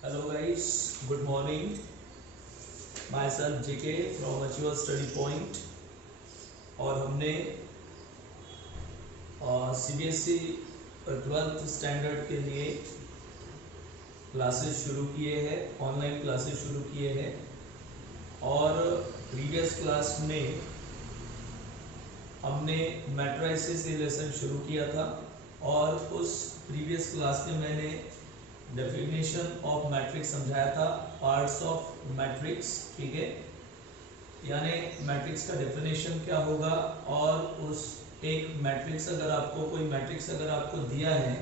Hello guys, good morning. Myself JK from Achieve Study Point और हमने CBSE 12th standard के लिए classes शुरू किए हैं, ऑनलाइन क्लासेस शुरू किए हैं। और प्रीवियस क्लास में हमने मैट्रिसेस के लेसन शुरू किया था और उस प्रीवियस क्लास में मैंने डेफिनेशन ऑफ मैट्रिक्स समझाया था, पार्ट्स ऑफ मैट्रिक्स। ठीक है, यानी मैट्रिक्स का डेफिनेशन क्या होगा और उस एक मैट्रिक्स कोई मैट्रिक्स अगर आपको दिया है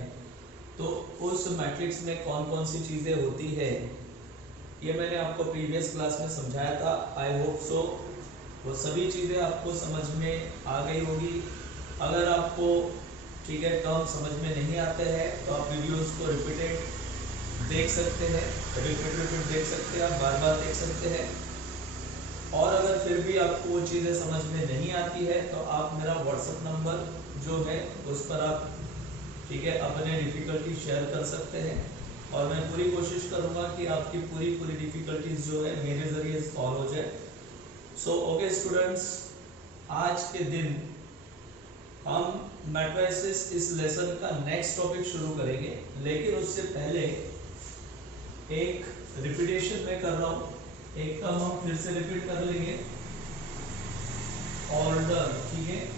तो उस मैट्रिक्स में कौन कौन सी चीज़ें होती है, ये मैंने आपको प्रीवियस क्लास में समझाया था। आई होप सो वो सभी चीज़ें आपको समझ में आ गई होगी। अगर आपको ठीक है टर्म समझ में नहीं आते हैं तो आप वीडियोस को रिपीटेड देख सकते हैं, रिपीट देख सकते हैं, आप बार बार देख सकते हैं। और अगर फिर भी आपको वो चीज़ें समझ में नहीं आती है तो आप मेरा व्हाट्सएप नंबर जो है उस पर आप ठीक है अपने डिफ़िकल्टी शेयर कर सकते हैं और मैं पूरी कोशिश करूँगा कि आपकी पूरी डिफ़िकल्टीज जो है मेरे ज़रिए सॉल्व हो जाए। सो ओके स्टूडेंट्स, आज के दिन हम मैट्रिसेस इस लेसन का नेक्स्ट टॉपिक शुरू करेंगे, लेकिन उससे पहले एक रिपीटेशन में कर रहा हूँ, एक टर्म हम फिर से रिपीट कर लेंगे, ऑर्डर। ठीक है,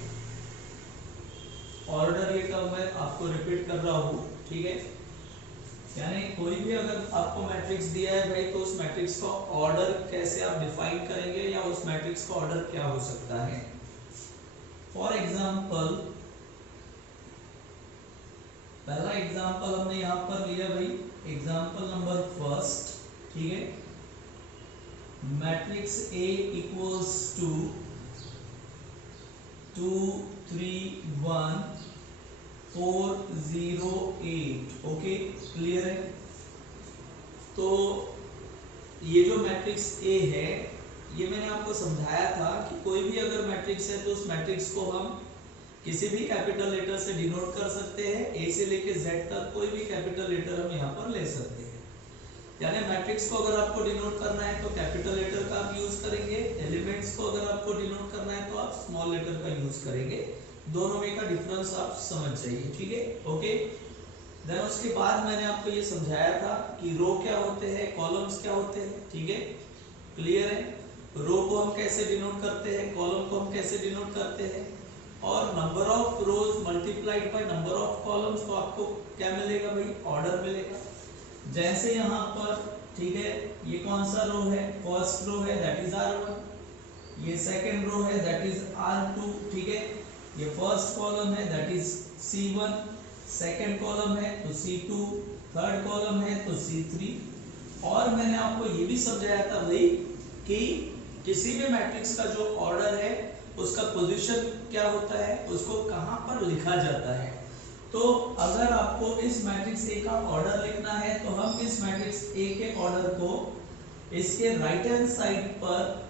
ऑर्डर ये टर्म मैं आपको रिपीट कर रहा हूँ। ठीक है, यानी कोई भी अगर आपको मैट्रिक्स दिया है भाई तो उस मैट्रिक्स का ऑर्डर कैसे आप डिफाइन करेंगे या उस मैट्रिक्स का ऑर्डर क्या हो सकता है। फॉर एग्जाम्पल, पहला एग्जाम्पल हमने यहाँ पर लिया भाई, एग्जाम्पल नंबर फर्स्ट। ठीक है, matrix A equals to 2 3 1 4 0 8। Okay, clear है। तो ये जो मैट्रिक्स A है ये मैंने आपको समझाया था कि कोई भी अगर मैट्रिक्स है तो उस मैट्रिक्स को हम किसी भी कैपिटल लेटर से डिनोट कर सकते हैं। ए से लेके जेड तक कोई भी कैपिटल लेटर हम यहाँ पर ले सकते हैं। यानी मैट्रिक्स को अगर आपको डिनोट करना है तो कैपिटल लेटर का आप यूज करेंगे, एलिमेंट्स को अगर आपको डिनोट करना है तो आप स्मॉल लेटर का यूज करेंगे। दोनों में का डिफरेंस आप समझ जाइए। ठीक है, ओके। देन उसके बाद मैंने आपको ये समझाया था कि रो क्या होते हैं, कॉलम्स क्या होते हैं। ठीक है, क्लियर है। रो को हम कैसे डिनोट करते हैं, कॉलम को हम कैसे डिनोट करते हैं, और number of rose multiplied by number of columns, तो आपको क्या मिलेगा भाई, ऑर्डर मिलेगा। जैसे यहाँ पर ठीक है, ये कौन सा रो है, फर्स्ट रो है दैट इज R1, ये सेकंड रो है दैट इज R2। ठीक है, ये फर्स्ट कॉलम है that is C1, second column है तो C2, थर्ड कॉलम है तो C3। और मैंने आपको ये भी समझाया था भाई कि किसी भी मैट्रिक्स का जो ऑर्डर है उसका पोजीशन क्या होता है, उसको कहां पर लिखा जाता है। तो अगर आपको इस मैट्रिक्स A का ऑर्डर लिखना है तो हम इस मैट्रिक्स A के ऑर्डर को इसके राइट हैंड साइड पर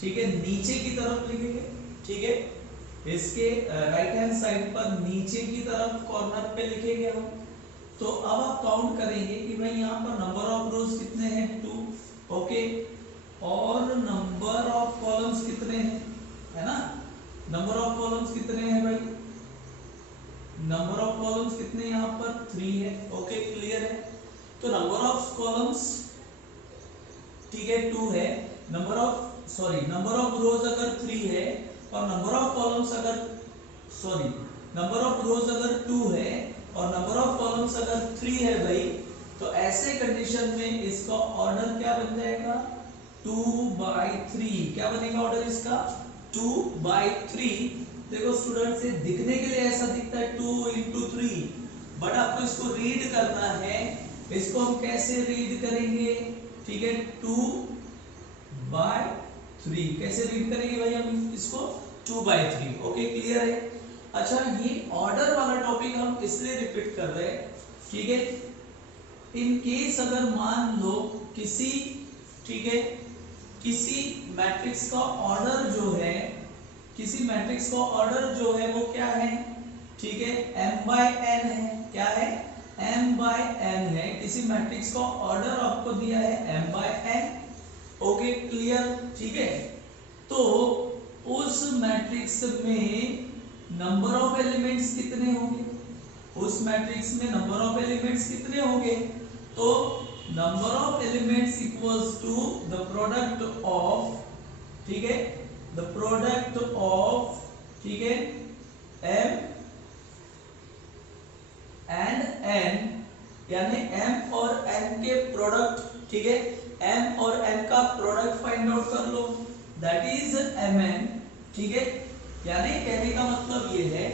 ठीक है नीचे की तरफ लिखेंगे। ठीक है, इसके राइट हैंड साइड पर नीचे की तरफ कॉर्नर पे लिखेंगे हम। तो अब आप काउंट करेंगे कि भाई यहाँ पर नंबर ऑफ रोज कितने हैं, 2। ओके, और नंबर ऑफ कॉलम्स कितने हैं, है ना, नंबर ऑफ कॉलम्स कितने हैं भाई, नंबर ऑफ कॉलम्स कितने यहाँ पर 3 है। ओके, क्लियर है। तो नंबर ऑफ कॉलम्स ठीक है 2 है, नंबर ऑफ रोज अगर 3 है और नंबर ऑफ कॉलम्स अगर नंबर ऑफ रोज अगर 2 है और नंबर ऑफ कॉलम्स अगर 3 है भाई, तो ऐसे कंडीशन में इसका ऑर्डर क्या बन जाएगा, 2/3। क्या बनेगा ऑर्डर इसका, 2/3। देखो स्टूडेंट्स, ये दिखने के लिए ऐसा दिखता है 2 into 3, बट आपको इसको रीड करना है। इसको हम कैसे रीड करेंगे, ठीक है, 2/3 कैसे रीड करेंगे भाई हम इसको, 2/3। ओके, क्लियर है। अच्छा, ये ऑर्डर वाला टॉपिक हम इसलिए रिपीट कर रहे हैं, ठीक है, इन केस अगर मान लो किसी ठीक है किसी मैट्रिक्स का ऑर्डर जो है, किसी मैट्रिक्स का ऑर्डर जो है वो क्या है, ठीक है, m/n है। क्या है, m बाय n है, किसी मैट्रिक्स का ऑर्डर आपको दिया है m by n, okay clear, ठीक है। तो उस मैट्रिक्स में नंबर ऑफ एलिमेंट्स कितने होंगे, उस मैट्रिक्स में नंबर ऑफ एलिमेंट्स कितने होंगे, तो number of elements equals to the product of, ठीक है, द प्रोडक्ट ऑफ, ठीक है, m एंड n, यानी m और n के प्रोडक्ट, ठीक है, m और n का प्रोडक्ट फाइंड आउट कर लो, दैट इज mn, ठीक है। यानी कहने का मतलब ये है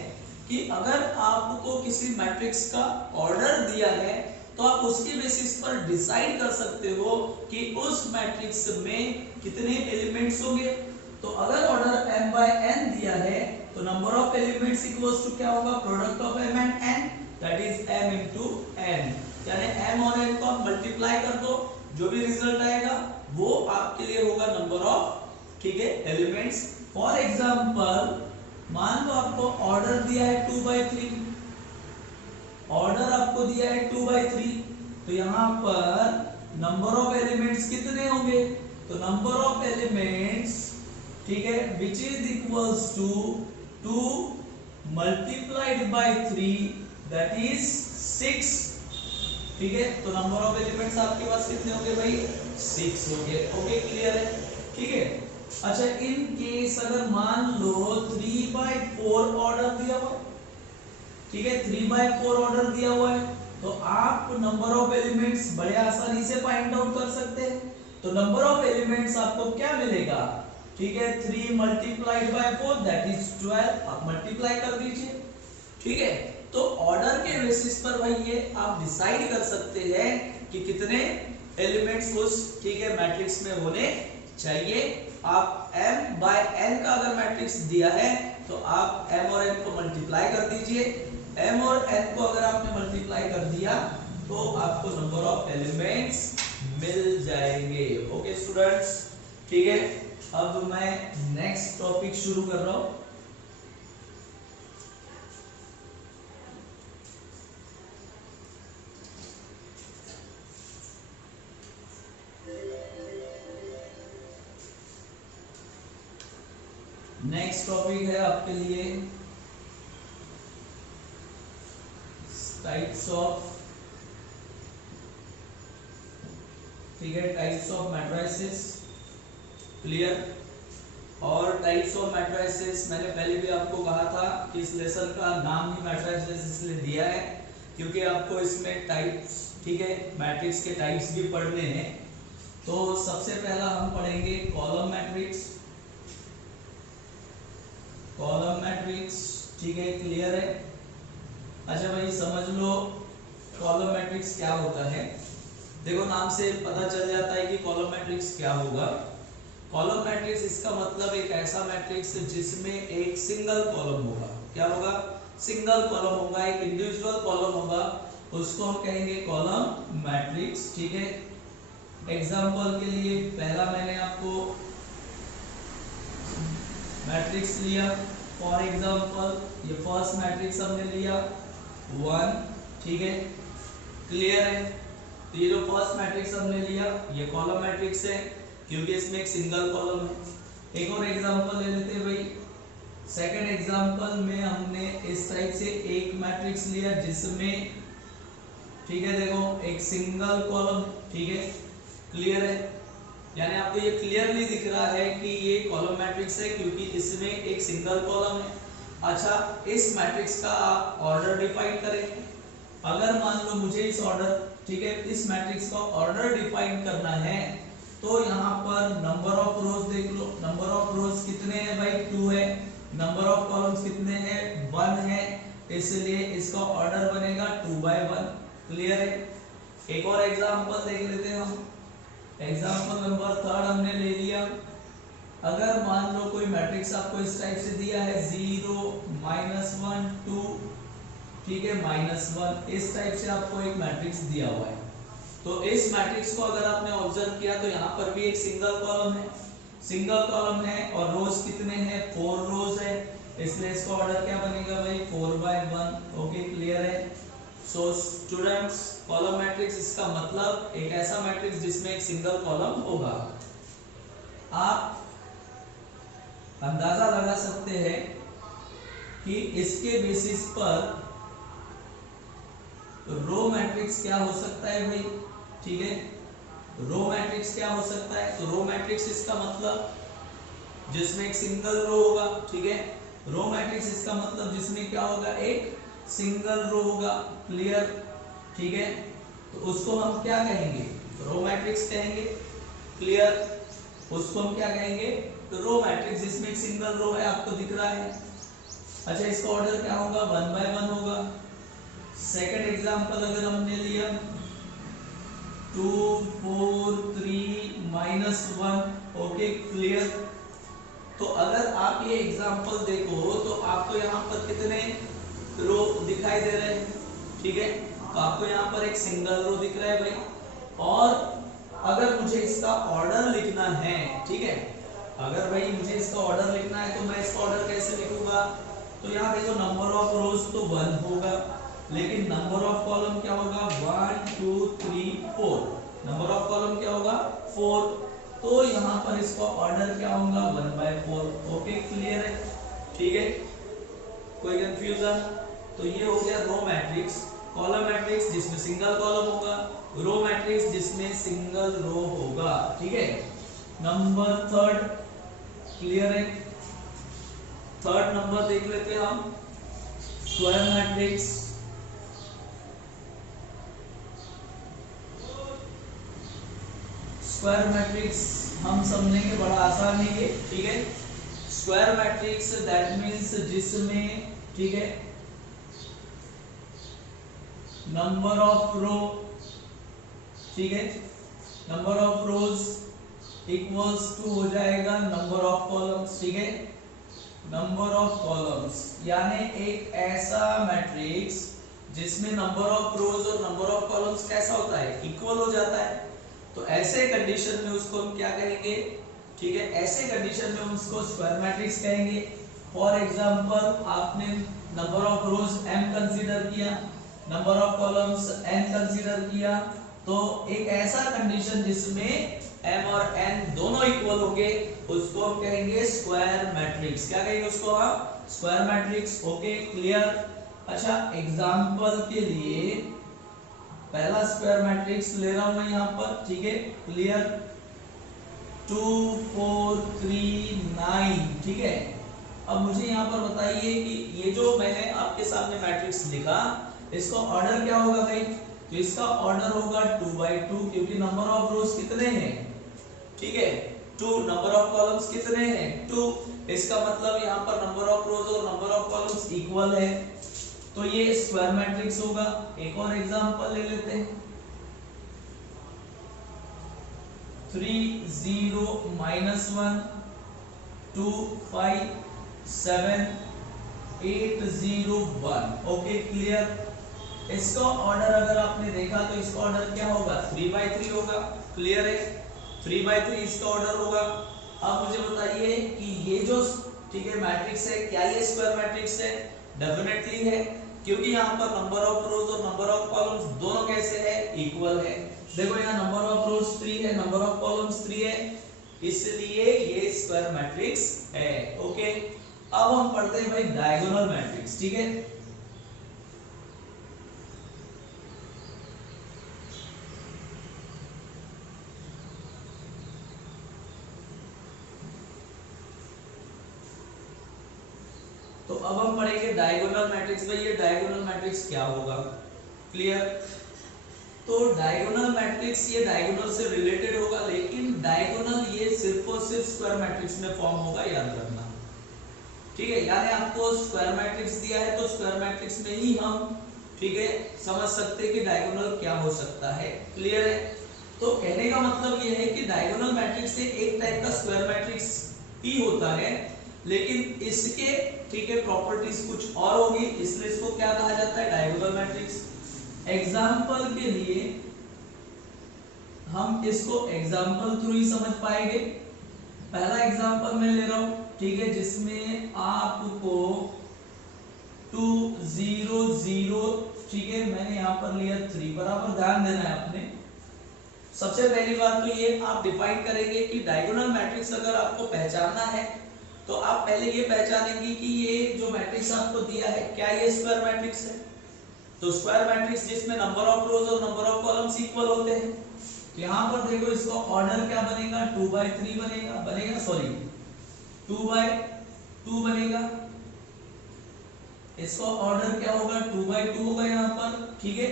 कि अगर आपको किसी मैट्रिक्स का ऑर्डर दिया है तो आप उसके बेसिस पर डिसाइड कर सकते हो कि उस मैट्रिक्स में कितने एलिमेंट्स होंगे। तो अगर ऑर्डर m बाय n दिया है तो number of elements equals to क्या होगा, product of m and n, that is m into n, यानी m और n को आप मल्टीप्लाई कर दो, जो भी रिजल्ट आएगा वो आपके लिए होगा नंबर ऑफ, ठीक है, एलिमेंट्स। फॉर एग्जांपल मान लो आपको ऑर्डर दिया है 2/3, ऑर्डर आपको दिया है 2/3, तो यहाँ पर नंबर ऑफ एलिमेंट्स कितने होंगे, तो नंबर ऑफ एलिमेंट्स, ठीक है, which is equals to 2 multiplied by 3, that is 6, ठीक है। तो नंबर ऑफ एलिमेंट्स आपके पास कितने होंगे भाई, 6 होंगे, ओके क्लियर है, ठीक है। अच्छा इन केस अगर मान लो 3/4 ऑर्डर दिया हुआ है, ठीक है, 3/4 ऑर्डर दिया हुआ है, तो आप नंबर ऑफ एलिमेंट्स बड़े आसानी से फाइंड आउट कर सकते हैं। तो नंबर ऑफ एलिमेंट्स आपको क्या मिलेगा, ठीक है, 3 मल्टीप्लाइड बाय 4 दैट इज 12, आप मल्टीप्लाई कर दीजिए, ठीक है। तो ऑर्डर के बेसिस पर भाई ये आप डिसाइड कर सकते हैं कि कितने एलिमेंट्स उस, ठीक है, मैट्रिक्स में होने चाहिए। आप m बाय n का अगर मैट्रिक्स दिया है तो आप m और n को मल्टीप्लाई कर दीजिए, m और n को अगर आपने मल्टीप्लाई कर दिया तो आपको नंबर ऑफ एलिमेंट्स मिल जाएंगे, ओके स्टूडेंट्स, ठीक है। अब मैं नेक्स्ट टॉपिक शुरू कर रहा हूं। नेक्स्ट टॉपिक है आपके लिए टाइप्स ऑफ, ठीक है, टाइप्स ऑफ मैट्रिसेस, क्लियर। और टाइप्स ऑफ मैट्रिसेस मैंने पहले भी आपको कहा था कि इस लेसन का नाम ही मैट्रिसेस इसलिए दिया है क्योंकि आपको इसमें टाइप्स, ठीक है, मैट्रिक्स के टाइप्स भी पढ़ने हैं। तो सबसे पहला हम पढ़ेंगे कॉलम मैट्रिक्स, कॉलम मैट्रिक्स, ठीक है, क्लियर है। अच्छा भाई समझ लो कॉलम मैट्रिक्स क्या होता है। देखो नाम से पता चल जाता है कि कॉलम मैट्रिक्स क्या होगा। कॉलम मैट्रिक्स इसका मतलब एक ऐसा मैट्रिक्स जिसमें एक सिंगल कॉलम होगा, क्या होगा, सिंगल कॉलम होगा, एक इंडिविजुअल कॉलम होगा, उसको हम कहेंगे कॉलम मैट्रिक्स, ठीक है। एग्जांपल के लिए पहला मैंने आपको मैट्रिक्स लिया, फॉर एग्जांपल ये फर्स्ट मैट्रिक्स हमने लिया 1, ठीक है, क्लियर है। तो ये जो फर्स्ट मैट्रिक्स हमने लिया ये कॉलम मैट्रिक्स है क्योंकि इसमें एक सिंगल कॉलम है। एक और एग्जांपल ले लेते हैं भाई, सेकंड एग्जांपल में हमने इस टाइप से एक मैट्रिक्स लिया जिसमें, ठीक है, देखो एक सिंगल कॉलम, ठीक है, क्लियर है। यानी आपको ये क्लियरली दिख रहा है कि ये कॉलम मैट्रिक्स है क्योंकि इसमें एक सिंगल कॉलम है। अच्छा इस मैट्रिक्स का आप ऑर्डर डिफाइन करेंगे। अगर मान लो मुझे इस ऑर्डर, ठीक है, इस मैट्रिक्स का ऑर्डर डिफाइन करना है तो यहाँ पर नंबर ऑफ रोज देख लो, नंबर ऑफ रोज कितने हैं भाई, 2 है, नंबर ऑफ कॉलम्स कितने हैं, 1 है, इसलिए इसका ऑर्डर बनेगा 2/1, क्लियर है। एक और एग्जांपल देख लेते हैं हम, एग्जांपल नंबर 3 हमने ले लिया। अगर मान लो कोई मैट्रिक्स आपको इस टाइप से दिया है 0 -1 2, ठीक है, -1, इस टाइप से आपको एक मैट्रिक्स दिया हुआ है। तो इस मैट्रिक्स को अगर आपने ऑब्जर्व किया तो यहाँ पर भी एक सिंगल कॉलम है, सिंगल कॉलम है और रोज कितने हैं, 4 रोज है, इसलिए इसका ऑर्डर क्या बनेगा भाई, 4/1, ओके क्लियर है। सो स्टूडेंट्स, कॉलम मैट्रिक्स इसका मतलब एक ऐसा मैट्रिक्स जिसमें एक सिंगल कॉलम होगा। आप अंदाजा लगा सकते हैं कि इसके बेसिस पर रो मैट्रिक्स क्या हो सकता है भाई, ठीक है। रो मैट्रिक्स क्या हो सकता है, तो रो मैट्रिक्स इसका मतलब जिसमें एक सिंगल रो होगा, ठीक है। रो मैट्रिक्स इसका मतलब जिसमें क्या होगा, एक सिंगल रो होगा, क्लियर, ठीक है। तो उसको हम क्या कहेंगे, रो मैट्रिक्स कहेंगे, क्लियर। उसको हम क्या कहेंगे, तो रो मैट्रिक्स जिसमें एक सिंगल रो है, आपको दिख रहा है। अच्छा, इसका ऑर्डर क्या होगा, 1 by 1 होगा। सेकंड एग्जांपल अगर हमने लिया 2 4 3 -1, ओके, क्लियर। तो अगर आप ये एग्जांपल देखो तो आपको यहाँ पर कितने रो दिखाई दे रहे हैं, ठीक है। तो आपको यहाँ पर एक सिंगल रो दिख रहा है भाई। और अगर मुझे इसका ऑर्डर लिखना है, ठीक है, अगर भाई मुझे इसका ऑर्डर लिखना है तो मैं इसका ऑर्डर कैसे लिखूंगा, तो यहाँ देखो नंबर ऑफ रोज तो 1 होगा, लेकिन नंबर ऑफ कॉलम क्या होगा, 1 2 3 4, नंबर ऑफ कॉलम क्या होगा 4। तो यहाँ पर इसका ऑर्डर क्या होगा, 1 by 4, ओके, क्लियर है, ठीक है, कोई कंफ्यूजन। तो ये हो गया रो मैट्रिक्स। कॉलम मैट्रिक्स जिसमें सिंगल कॉलम होगा, रो मैट्रिक्स जिसमें सिंगल रो होगा, ठीक है। नंबर थर्ड, क्लियर है। थर्ड नंबर देख लेते हैं हम, स्क्वायर मैट्रिक्स। स्क्वायर मैट्रिक्स हम समझेंगे, बड़ा आसान है ये, ठीक है। स्क्वायर मैट्रिक्स दैट मींस जिसमें, ठीक है, नंबर ऑफ रो, ठीक है, number of rows equals to हो जाएगा नंबर ऑफ कॉलम्स, ठीक है, नंबर ऑफ कॉलम्स, यानी एक ऐसा मैट्रिक्स जिसमें नंबर ऑफ रोज और नंबर ऑफ कॉलम्स कैसा होता है, इक्वल हो जाता है। तो ऐसे कंडीशन में उसको हम क्या कहेंगे, ठीक है, ऐसे कंडीशन में उसको स्क्वायर मैट्रिक्स कहेंगे। फॉर एग्जांपल, आपने number of rows m consider किया, number of columns n consider किया, तो एक ऐसा कंडीशन जिसमें m और n दोनों इक्वल होंगे, उसको हम कहेंगे स्क्वायर मैट्रिक्स। क्या कहेंगे उसको हम, स्क्वायर मैट्रिक्स, ओके, क्लियर। अच्छा, एग्जांपल के लिए पहला स्क्वायर मैट्रिक्स ले रहा हूं मैं यहाँ पर, ठीक है, क्लियर, 2 4 3 9, ठीक है। अब मुझे यहाँ पर बताइए कि ये जो मैंने आपके सामने मैट्रिक्स लिखा, इसका ऑर्डर क्या होगा भाई, तो इसका ऑर्डर होगा 2 by 2, क्योंकि नंबर ऑफ रोज कितने हैं, ठीक है, 2, नंबर ऑफ कॉलम्स कितने हैं 2, इसका मतलब यहाँ पर नंबर ऑफ रोज और नंबर ऑफ कॉलम्स इक्वल है, तो ये स्क्वायर मैट्रिक्स होगा। एक और एग्जांपल ले लेते हैं, 3 0 -1 2 5 7 8 0 1, ओके, क्लियर। इसका ऑर्डर अगर आपने देखा तो इसका ऑर्डर क्या होगा, 3 by 3 होगा, क्लियर है, 3 by 3 इसका ऑर्डर होगा। अब मुझे बताइए कि ये जो, ठीक है, मैट्रिक्स है, क्या ये स्क्वायर मैट्रिक्स है, डेफिनेटली है, क्योंकि यहाँ पर नंबर ऑफ रोज और नंबर ऑफ कॉलम्स दोनों कैसे है, इक्वल है। देखो यहाँ नंबर ऑफ रोज 3 है, नंबर ऑफ कॉलम्स 3 है, इसलिए ये स्क्वायर मैट्रिक्स है, ओके। अब हम पढ़ते हैं भाई डायगोनल मैट्रिक्स, ठीक है। तो अब हम पढ़ेंगे डायगोनल मैट्रिक्स। भाई ये डायगोनल मैट्रिक्स क्या होगा, क्लियर। तो डायगोनल मैट्रिक्स ये डायगोनल से रिलेटेड होगा, लेकिन डायगोनल ये सिर्फ और सिर्फ स्क्वायर मैट्रिक्स में फॉर्म होगा, याद रखना, ठीक है। यानी आपको स्क्वायर मैट्रिक्स दिया है तो स्क्वायर मैट्रिक्स में ही हम, ठीक है, समझ सकते हैं कि डायगोनल क्या हो सकता है, क्लियर है। तो कहने का मतलब ये है कि डायगोनल मैट्रिक्स से एक टाइप का स्क्वायर मैट्रिक्स ही होता है, लेकिन इसके, ठीक है, प्रॉपर्टीज कुछ और होगी, इसलिए इसको क्या कहा जाता है, डायगोनल मैट्रिक्स। एग्जाम्पल के लिए हम इसको एग्जाम्पल थ्रू ही समझ पाएंगे। पहला एग्जाम्पल मैं ले रहा हूं, ठीक है, जिसमें आपको 2 0 0 ठीक है, मैंने यहाँ पर लिया 3 बराबर, ध्यान देना है आपने। सबसे पहली बात तो ये आप डिफाइन करेंगे कि डायगोनल मैट्रिक्स अगर आपको पहचानना है तो आप पहले ये पहचानेंगे कि ये जो मैट्रिक्स आपको दिया है क्या ये स्क्वायर मैट्रिक्स है। तो स्क्वायर मैट्रिक्स जिसमें नंबर ऑफ रोज और नंबर ऑफ कॉलम्स इक्वल होते हैं, तो यहाँ पर देखो इसका ऑर्डर क्या बनेगा, 2/3 बनेगा सॉरी 2/2 बनेगा। इसका ऑर्डर क्या होगा, 2/2 होगा यहाँ पर, ठीक है।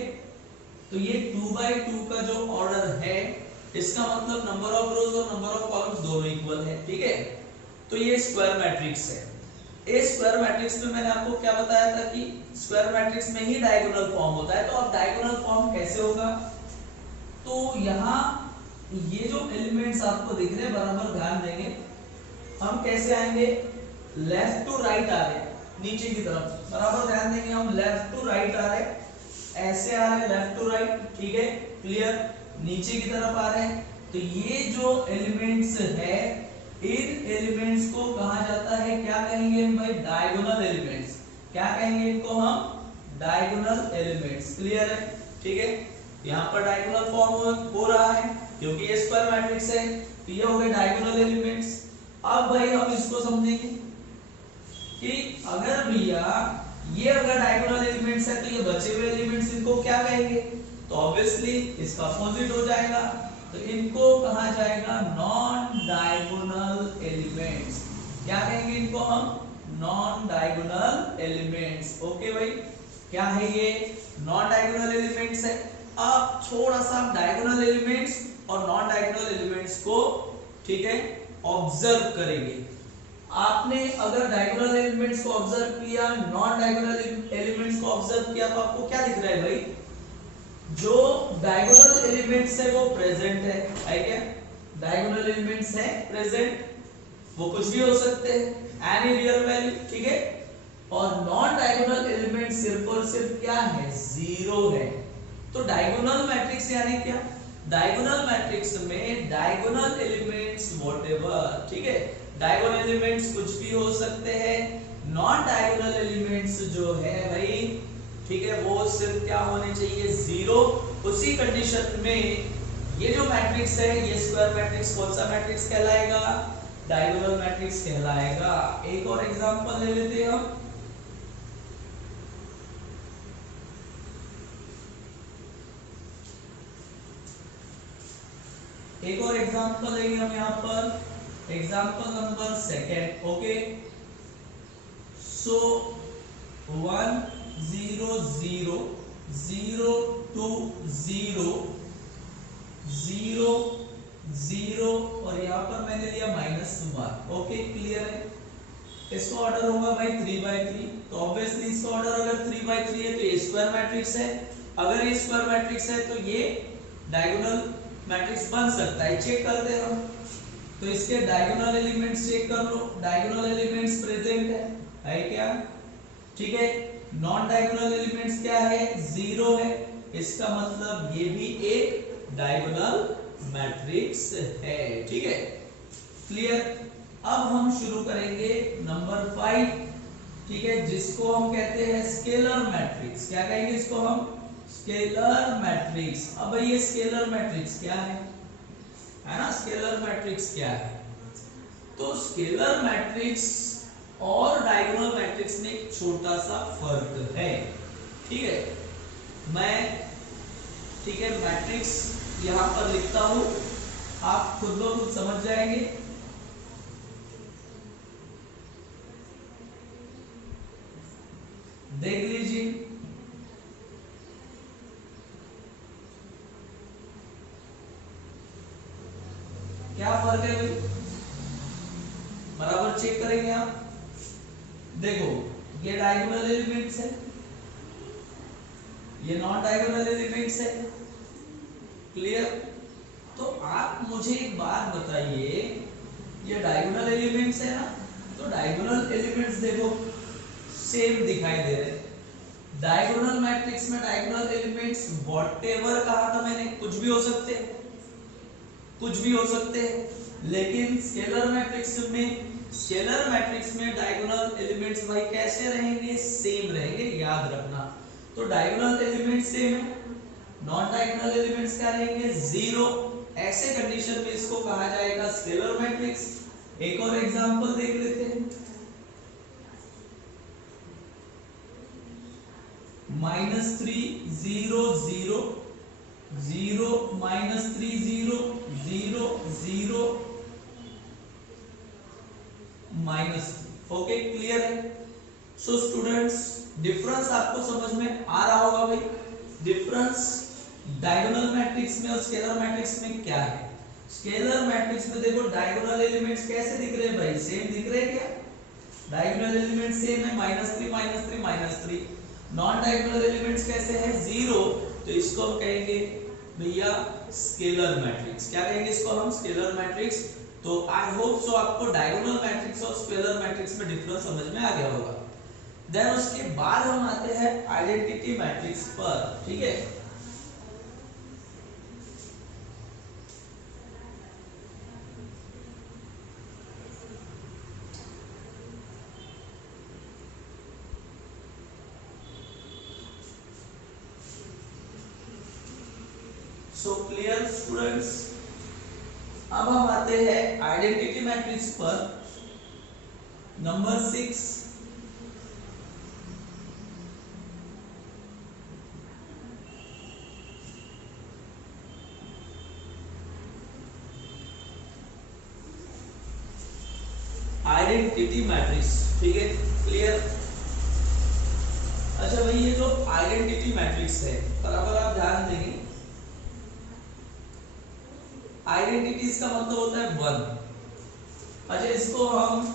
तो ये 2/2 का जो ऑर्डर है इसका मतलब नंबर ऑफ रोज और नंबर ऑफ कॉलम्स दोनों इक्वल है, ठीक है। तो ये स्क्वायर मैट्रिक्स है। इस स्क्वायर मैट्रिक्स में मैंने आपको क्या बताया था कि स्क्वायर मैट्रिक्स में ही डायगोनल फॉर्म होता है। तो अब डायगोनल फॉर्म कैसे होगा, तो यहाँ ये जो एलिमेंट्स आपको दिख रहे हैं बराबर ध्यान देंगे, हम कैसे आएंगे, लेफ्ट टू राइट आ रहे हैं नीचे की तरफ, बराबर ध्यान देंगे, हम लेफ्ट टू राइट आ रहे हैं, ऐसे आ रहे हैं लेफ्ट टू राइट, ठीक है, क्लियर, नीचे की तरफ आ रहे हैं। तो ये जो एलिमेंट्स है इन एलिमेंट्स को कहा जाता है, क्या कहेंगे हम भाई, डायगोनल एलिमेंट्स। क्या कहेंगे इनको हम, डायगोनल एलिमेंट्स, क्लियर है, ठीक है। यहाँ पर डायगोनल फॉर्म हो रहा है क्योंकि ये स्क्वायर मैट्रिक्स है, तो ये हो गए डायगोनल एलिमेंट्स। अब भाई हम इसको समझेंगे कि अगर भैया ये अगर डायगोनल एलिमेंट्स है तो ये बचे हुए एलिमेंट्स इनको क्या कहेंगे, तो ऑब्वियसली इसका अपोजिट हो जाएगा, तो इनको कहा जाएगा नॉन डायगोनल एलिमेंट्स। क्या कहेंगे इनको हम, नॉन डायगोनल एलिमेंट्स। ओके भाई, क्या है ये, नॉन डायगोनल एलिमेंट्स है। अब थोड़ा सा डायगोनल एलिमेंट्स और नॉन डायगोनल एलिमेंट्स को, ठीक है, ऑब्जर्व करेंगे। आपने अगर डायगोनल एलिमेंट्स को ऑब्जर्व किया, नॉन डायगोनल एलिमेंट्स को ऑब्जर्व किया, तो आपको क्या दिख रहा है भाई, जो डायगोनल एलिमेंट्स है वो प्रेजेंट है क्या, डायगोनल एलिमेंट्स है प्रेजेंट, वो कुछ भी हो सकते हैं, एनी रियल वैल्यू, ठीक है। और नॉन डायगोनल एलिमेंट सिर्फ और सिर्फ क्या है, जीरो है। तो डायगोनल मैट्रिक्स यानी क्या, डायगोनल मैट्रिक्स में डायगोनल एलिमेंट्स व्हाटएवर, ठीक है, डायगोनल एलिमेंट्स कुछ भी हो सकते हैं। नॉन डायगोनल एलिमेंट्स जो है भाई, ठीक है, वो सिर्फ क्या होने चाहिए, जीरो। उसी कंडीशन में ये जो मैट्रिक्स है ये स्क्वायर मैट्रिक्स कौन सा मैट्रिक्स कहलाएगा, डायगोनल मैट्रिक्स कहलाएगा। एक और एग्जांपल ले लेते हैं हम, एक और एग्जांपल लेंगे हम यहाँ पर, एग्जांपल नंबर 2, ओके। सो 1 0 0 0 2 0 0 0 और यहाँ पर मैंने लिया -1, ओके, क्लियर है। इसका ऑर्डर होगा भाई 3/3, तो ऑब्वियसली इसका ऑर्डर अगर 3/3 है तो ये स्क्वायर मैट्रिक्स है। अगर ये स्क्वायर मैट्रिक्स है तो ये डायगोनल मैट्रिक्स बन सकता है, चेक करते हैं हम। तो इसके डायगोनल एलिमेंट्स चेक कर लो, डायगोनल एलिमेंट्स प्रेजेंट है क्या, ठीक है। नॉन डायगोनल एलिमेंट्स क्या है, जीरो है, इसका मतलब ये भी एक डायगोनल मैट्रिक्स है, ठीक है, क्लियर। अब हम शुरू करेंगे नंबर 5, ठीक है, जिसको हम कहते हैं स्केलर मैट्रिक्स। क्या कहेंगे इसको हम, स्केलर मैट्रिक्स। अब ये स्केलर मैट्रिक्स क्या है ना, स्केलर मैट्रिक्स क्या है, तो स्केलर मैट्रिक्स और डायगोनल मैट्रिक्स में एक छोटा सा फर्क है, ठीक है। मैं, ठीक है, मैट्रिक्स यहां पर लिखता हूं, आप खुद ब खुद समझ जाएंगे। देख लीजिए, क्या फर्क है भाई, बराबर चेक करेंगे आप। देखो ये डायगोनल एलिमेंट्स है, ये नॉन डायगोनल एलिमेंट्स है, क्लियर। तो आप मुझे एक बात बताइए, ये डायगोनल एलिमेंट्स है ना, तो डायगोनल एलिमेंट्स देखो सेम दिखाई दे रहे हैं। डायगोनल मैट्रिक्स में डायगोनल एलिमेंट्स व्हाटएवर कहा था मैंने, कुछ भी हो सकते हैं, कुछ भी हो सकते हैं। लेकिन स्केलर मैट्रिक्स में डायगोनल एलिमेंट्स भाई कैसे रहेंगे, सेम रहेंगे, याद रखना। तो डायगोनल एलिमेंट सेम है, नॉन डायगोनल एलिमेंट्स क्या रहेंगे, जीरो। ऐसे कंडीशन में इसको कहा जाएगा स्केलर मैट्रिक्स। एक और एग्जांपल देख लेते हैं, -3 0 0 0 -3 0 0 0 -3। ओके, क्लियर है। सो स्टूडेंट्स, डिफरेंस आपको समझ में आ रहा होगा भाई। डिफरेंस डायगोनल मैट्रिक्स में और स्केलर मैट्रिक्स में क्या है। स्केलर मैट्रिक्स में देखो डायगोनल एलिमेंट्स कैसे दिख रहे हैं भाई, सेम दिख रहे हैं क्या, डायगोनल एलिमेंट्स सेम है, -3 -3 -3। नॉन डायगोनल एलिमेंट्स कैसे हैं, जीरो। तो इसको हम कहेंगे भैया स्केलर मैट्रिक्स। क्या कहेंगे इसको हम, स्केलर मैट्रिक्स। तो आई होप सो आपको डायगोनल मैट्रिक्स और स्केलर मैट्रिक्स में डिफरेंस समझ में आ गया होगा। देन उसके बाद हम आते हैं आइडेंटिटी मैट्रिक्स पर, ठीक है। सो क्लियर स्टूडेंट्स, अब हम आते हैं आइडेंटिटी मैट्रिक्स पर। नंबर 6, आइडेंटिटी मैट्रिक्स, ठीक है, क्लियर। अच्छा भाई, ये जो आइडेंटिटी मैट्रिक्स है, बराबर आप ध्यान देंगे, आइडेंटिटीज का मतलब होता है वन। अच्छा, इसको हम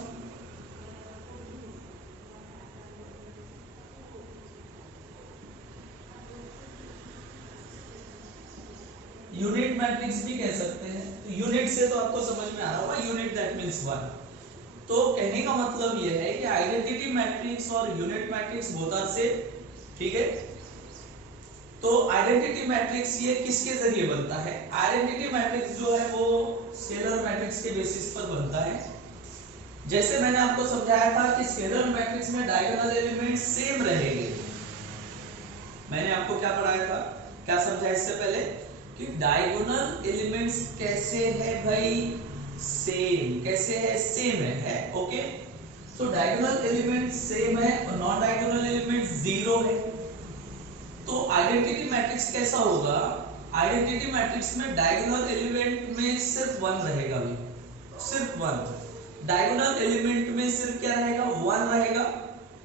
यूनिट मैट्रिक्स भी कह सकते हैं। तो यूनिट से तो आपको समझ में आ रहा होगा, यूनिट दैट मींस वन। तो कहने का मतलब यह है कि आइडेंटिटी मैट्रिक्स और unit matrix both are same, ठीक है। तो आइडेंटिटी मैट्रिक्स ये किसके जरिए बनता है, आइडेंटिटी मैट्रिक्स जो है वो स्केलर मैट्रिक्स के बेसिस पर बनता है। जैसे मैंने आपको समझाया था कि स्केलर मैट्रिक्स में डायगोनल एलिमेंट्स सेम रहेंगे। मैंने आपको क्या पढ़ाया था, क्या समझाया इससे पहले, कि डायगोनल एलिमेंट्स कैसे है भाई, सेम। कैसे है, सेम है, ओके। तो डायगोनल एलिमेंट सेम है और नॉन डायगोनल एलिमेंट जीरो है। तो आइडेंटिटी मैट्रिक्स कैसा होगा, आइडेंटिटी मैट्रिक्स में डायगोनल एलिमेंट में सिर्फ वन रहेगा भी, सिर्फ वन। डायगोनल एलिमेंट में सिर्फ क्या रहेगा, वन रहेगा,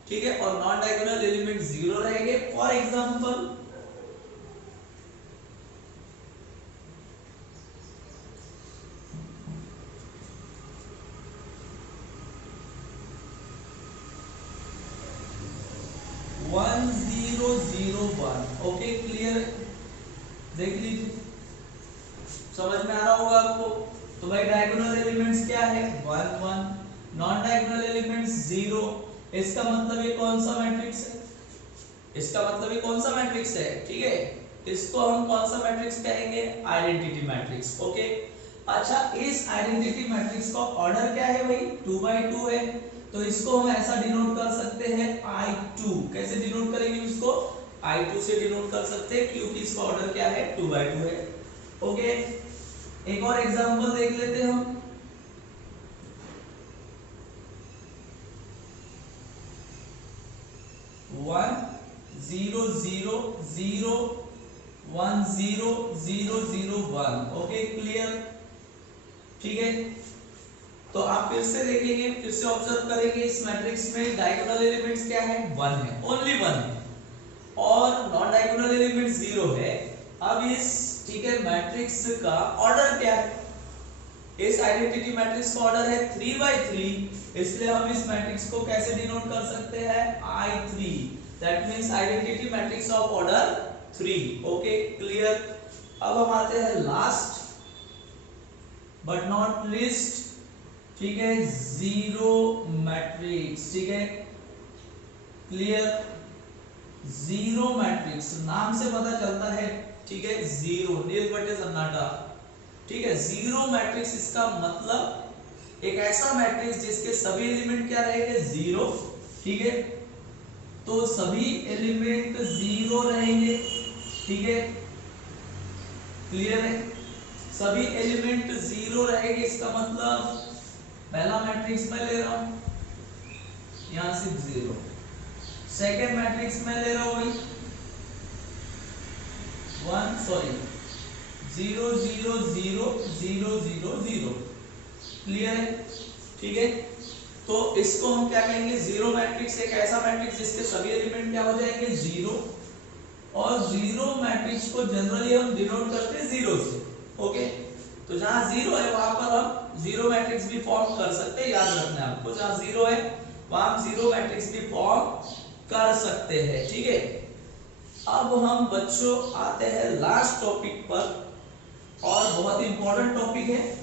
ठीक है। और नॉन डायगोनल एलिमेंट जीरो रहेंगे। For example, one zero zero one, okay, clear. देख लीजिए, समझ में आ रहा होगा आपको। तो भाई डायगोनल एलिमेंट्स क्या है, one one, non diagonal elements zero. इसका मतलब ये कौन सा मैट्रिक्स है, इसका मतलब ये कौन सा मैट्रिक्स है, ठीक है। इसको हम कौन सा मैट्रिक्स कहेंगे, आइडेंटिटी मैट्रिक्स, ओके। अच्छा, इस आइडेंटिटी मैट्रिक्स का ऑर्डर क्या है भाई, 2x2 है। तो इसको हम ऐसा डिनोट कर सकते हैं I2। कैसे डिनोट करेंगे इसको, I2 से डिनोट कर सकते हैं, क्योंकि इसका ऑर्डर क्या है, 2x2 है, ओके। एक और एग्जांपल देख लेते हैं हम। One zero zero zero one zero zero zero one, okay, clear, ठीक है। तो आप फिर से देखेंगे, फिर से ऑब्जर्व करेंगे, इस मैट्रिक्स में डायगोनल एलिमेंट्स क्या है, वन है, ओनली वन है, और नॉन डायगोनल एलिमेंट जीरो है। अब इस, ठीक है, मैट्रिक्स का ऑर्डर क्या है, इस आइडेंटिटी मैट्रिक्स का ऑर्डर है 3x3, इसलिए हम इस मैट्रिक्स को कैसे डिनोट कर सकते हैं, I3। That means identity matrix of order 3, okay, clear. अब हम आते हैं लास्ट बट नॉट लीस्ट, ठीक है, जीरो मैट्रिक्स, ठीक है, क्लियर। जीरो मैट्रिक्स नाम से पता चलता है, ठीक है, जीरो, नील बटे सन्नाटा, ठीक है। जीरो मैट्रिक्स, इसका मतलब एक ऐसा मैट्रिक्स जिसके सभी एलिमेंट क्या रहेंगे, जीरो, ठीक है। तो सभी एलिमेंट जीरो रहेंगे, ठीक है, क्लियर है, सभी एलिमेंट जीरो रहेंगे। इसका मतलब पहला मैट्रिक्स मैं ले रहा हूं, यहां सिर्फ जीरो, सेकेंड मैट्रिक्स मैं ले रहा हूं भाई 0 0 0 0 0 0, क्लियर है, ठीक है। तो इसको हम क्या कहेंगे, जीरो मैट्रिक्स, एक ऐसा मैट्रिक्स जिसके सभी एलिमेंट क्या हो जाएंगे जीरो, और जीरो मैट्रिक्स को जनरली हम डिनोट करते हैं जीरो से, ओके। तो जहां जीरो है वहां पर हम जीरो मैट्रिक्स भी फॉर्म कर सकते हैं, याद रखना है आपको, जहां जीरो है वहां हम जीरो मैट्रिक्स भी फॉर्म कर सकते हैं, ठीक है। अब हम बच्चों आते हैं लास्ट टॉपिक पर, और बहुत इंपॉर्टेंट टॉपिक है,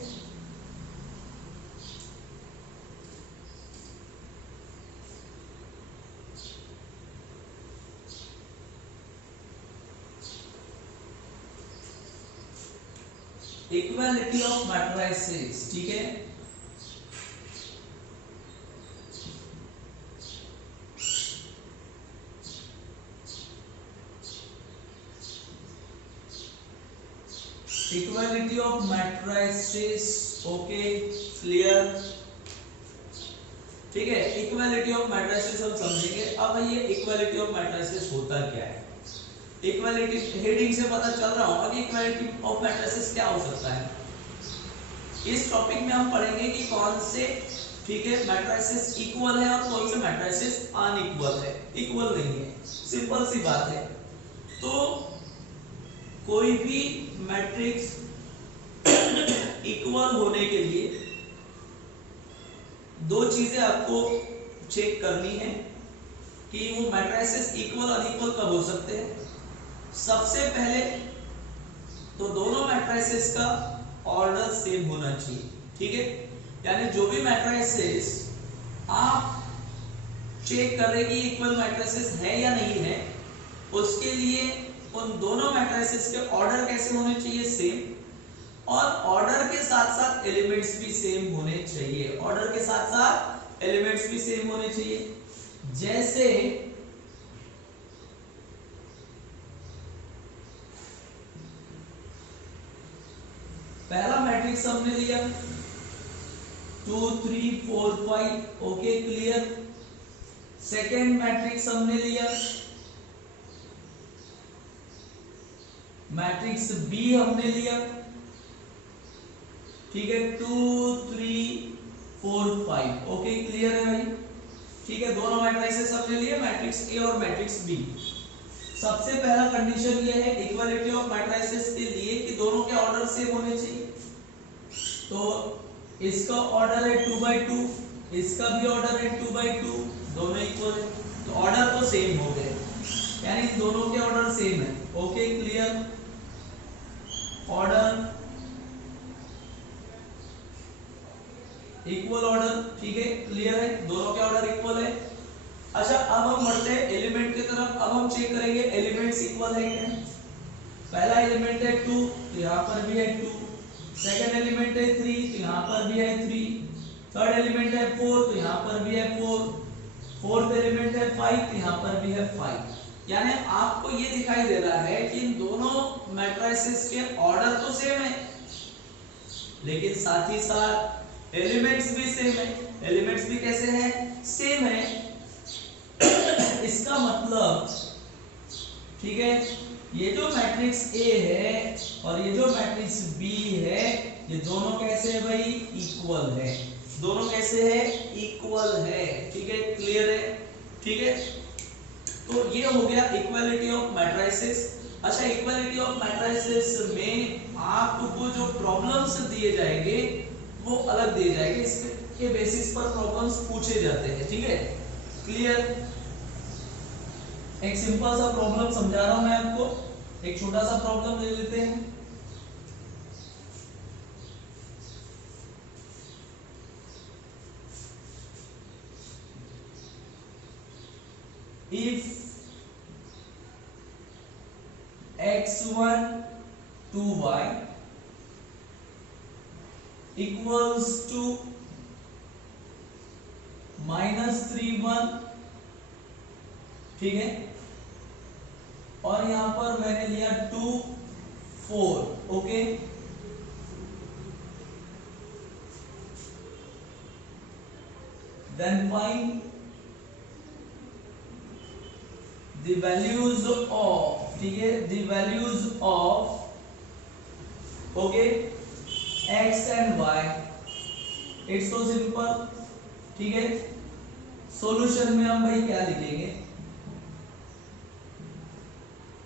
इक्वालिटी ऑफ मैट्रिसेस, ठीक है। Equality of matrices, okay, clear, ठीक है। इक्वालिटी ऑफ मैट्रिसेस हम समझेंगे। अब ये इक्वालिटी ऑफ मैट्रिसेस होता क्या है, इक्वालिटी हेडिंग से पता चल रहा होगा कि इक्वालिटी ऑफ मैट्रिसेस क्या हो सकता है। इस टॉपिक में हम पढ़ेंगे कि कौन से, ठीक है, मैट्रिसेस इक्वल है और कौन से मैट्रिसेस अनइक्वल है, इक्वल नहीं है, सिंपल सी बात है। तो कोई भी मैट्रिक्स इक्वल होने के लिए दो चीजें आपको चेक करनी है कि वो मैट्रिसेस इक्वल और अनइक्वल कब हो सकते हैं। सबसे पहले तो दोनों मैट्रिसेस का ऑर्डर सेम होना चाहिए, ठीक है। यानी जो भी मैट्रिसेस आप चेक कर रहे कि इक्वल मैट्रिसेस है या नहीं है, उसके लिए उन दोनों मैट्रिसेस के ऑर्डर कैसे होने चाहिए, सेम, और ऑर्डर के साथ साथ एलिमेंट्स भी सेम होने चाहिए, ऑर्डर के साथ साथ एलिमेंट्स भी सेम होने चाहिए। जैसे पहला मैट्रिक्स हमने लिया 2 3 4 5, ओके, क्लियर। सेकेंड मैट्रिक्स हमने लिया मैट्रिक्स बी हमने लिया, ठीक है, 2 3 4 5, ओके, क्लियर है भाई, ठीक है। दोनों मैट्रिसेस हमने लिए, मैट्रिक्स ए और मैट्रिक्स बी। सबसे पहला कंडीशन ये है इक्वालिटी ऑफ मैट्रिसेस के लिए कि दोनों के ऑर्डर सेम होने चाहिए। तो इसका ऑर्डर है 2/2, इसका भी ऑर्डर है 2/2, दोनों इक्वल है, तो ऑर्डर तो सेम हो गए, यानी दोनों के ऑर्डर सेम है, okay, clear. Order equal order, ठीक है, क्लियर है, दोनों के ऑर्डर इक्वल है। अच्छा, अब हम बढ़ते हैं एलिमेंट की तरफ। अब हम चेक करेंगे एलिमेंट्स इक्वल है क्या। पहला एलिमेंट है 2, तो यहाँ पर भी है 2, सेकंड एलिमेंट है 3, तो यहाँ पर भी है 3, थर्ड एलिमेंट है 4, तो यहाँ पर भी है 4, फोर्थ एलिमेंट है 5, तो यहाँ पर भी है 5। यानी आपको ये दिखाई दे रहा है कि इन दोनों मैट्रिसेस के ऑर्डर तो सेम है, लेकिन साथ ही साथ एलिमेंट्स भी सेम है। एलिमेंट्स भी कैसे हैं, सेम है। इसका मतलब, ठीक है, ये जो मैट्रिक्स ए है और ये जो मैट्रिक्स बी है, ये दोनों कैसे है भाई, इक्वल है, दोनों कैसे है, इक्वल है, ठीक है, क्लियर है, ठीक है। तो ये हो गया इक्वालिटी ऑफ मैट्रिसेस। अच्छा, इक्वालिटी ऑफ मैट्रिसेस में आपको जो प्रॉब्लम्स दिए जाएंगे वो अलग दिए जाएंगे, इसके बेसिस पर प्रॉब्लम्स पूछे जाते हैं, ठीक है, क्लियर। एक सिंपल सा प्रॉब्लम समझा रहा हूं मैं आपको, एक छोटा सा प्रॉब्लम ले लेते हैं। If x1 2y equals to -3 1, ठीक है, और यहां पर मैंने लिया 2 4, okay. Then find the values of, ठीक है, the values of, okay, x and y। It's so simple, ठीक है। सॉल्यूशन में हम भाई क्या लिखेंगे,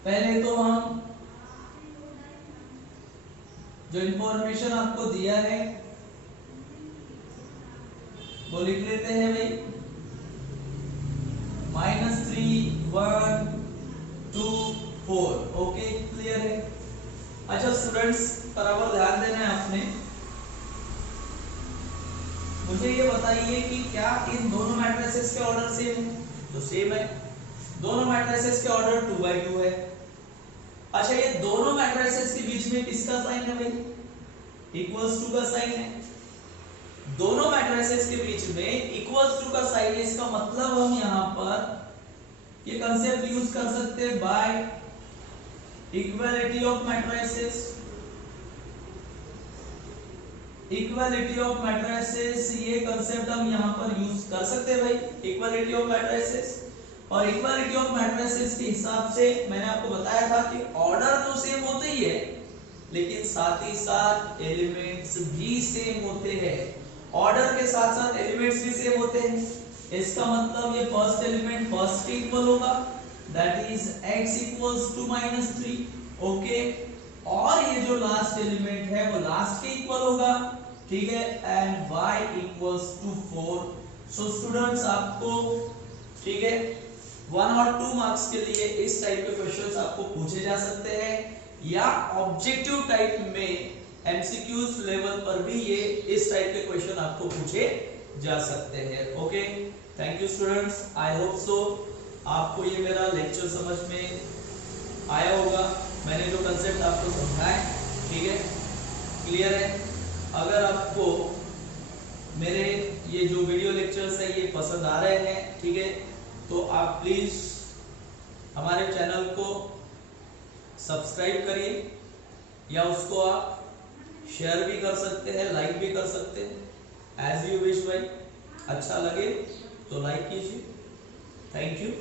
पहले तो हम जो इंफॉर्मेशन आपको दिया है वो लिख लेते हैं भाई, -3 1 2 4, ओके, क्लियर है। अच्छा स्टूडेंट्स, बराबर ध्यान देना है आपने। मुझे ये बताइए कि क्या इन दोनों मैट्रिसेस के ऑर्डर सेम है? तो सेम है, दोनों मैट्रिसेस के ऑर्डर 2/2 है। अच्छा, ये दोनों मैट्रिसेस के बीच में किसका साइन है भाई? इक्वल्स टू का साइन है। दोनों मैट्रिसेस के बीच में इक्वल्स टू का साइन है, इसका मतलब हम यहां पर ये कांसेप्ट यूज कर सकते हैं, by equality of matrices. Equality of matrices, ये कांसेप्ट हम यहां पर यूज कर सकते हैं भाई, इक्वालिटी ऑफ मैट्रिसेस। और इक्वालिटी ऑफ मैट्रिसेस के हिसाब से मैंने आपको बताया था कि ऑर्डर तो सेम होते ही है, लेकिन साथ ही साथ एलिमेंट्स भी सेम होते हैं। ऑर्डर के साथ साथ एलिमेंट्स भी सेम होते हैं। इसका मतलब ये फर्स्ट एलिमेंट फर्स्ट के इक्वल होगा, that is x equals to -3, okay. और ये जो लास्ट एलिमेंट है वो लास्ट के इक्वल होगा, ठीक है, and y equals to 4। So students, आपको, ठीक है, 1 और 2 मार्क्स के लिए इस टाइप के क्वेश्चंस आपको पूछे जा सकते हैं, या ऑब्जेक्टिव टाइप में एमसीक्यूज लेवल पर भी ये इस टाइप के क्वेश्चन आपको पूछे जा सकते हैं, okay. Thank you students, I hope so आपको ये मेरा लेक्चर समझ में आया होगा। मैंने जो कंसेप्ट आपको समझाए, ठीक है, क्लियर है। अगर आपको मेरे ये जो वीडियो लेक्चर्स है ये पसंद आ रहे हैं, ठीक है, तो आप प्लीज हमारे चैनल को सब्सक्राइब करिए, या उसको आप शेयर भी कर सकते हैं, लाइक भी कर सकते हैं, एज यू विश भाई। अच्छा लगे तो लाइक कीजिए। Thank you.